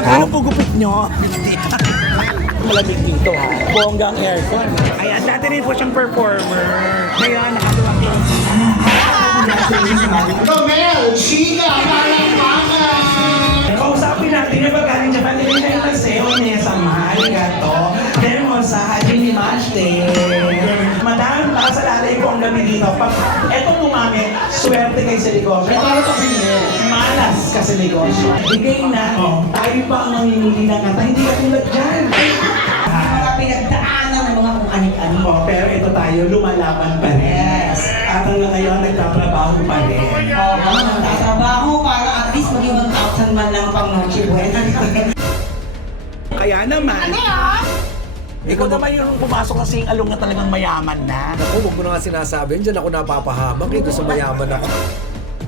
Magkano po gupit nyo? Malamig dito ha. Bonggang aircon. Ayan, dati rin po siyang performer. Ngayon, nakagawa ko. Romel, Chica, palakpakan! Kausapin natin yung pagkaling Japan. Hindi na yung Seo Inesa Marigato. Demo sa Hajin ni Mashte. Madam, nakasalalay ko ang gabi dito. Pag etong umami, swerte kay sa negosyo. Para sa pinili. Malas ka sa negosyo. Bigay na, tayo pa ang namimili ng kanta. Hindi ka tulad dyan. Mga pinagdaanan ng mga kung anik-anik. Pero ito tayo, lumalaban pa rin. At hanggang ngayon, nagtatrabaho pa rin. Nagtatrabaho para at least maging 1,000 man lang pang Noche Buena. Kaya naman, ikaw naman yung pumasok sa sing-along na talagang mayaman na. Ako, huwag mo na nga sinasabi. Diyan ako napapahamak. Ito sa mayaman ako.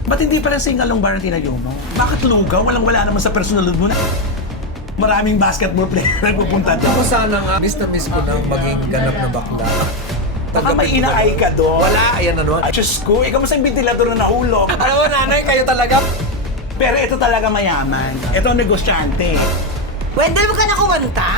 Ba't hindi pa rin sing-along bar ang tinayo mo? Bakit lugaw? Walang-wala naman sa personalidad mo na. Maraming basketball player na pupunta doon. Ako sana nga, miss na miss ko na maging ganap na bakla. Baka may inaay ka doon. Wala, ayan ano. Ay, Diyos ko, ikaw mas ang ventilador na nahulog. Alam mo, nanay, kayo talaga. Pero ito talaga mayaman. Ito ang negosyante. Wendell, mo ka na kumanta.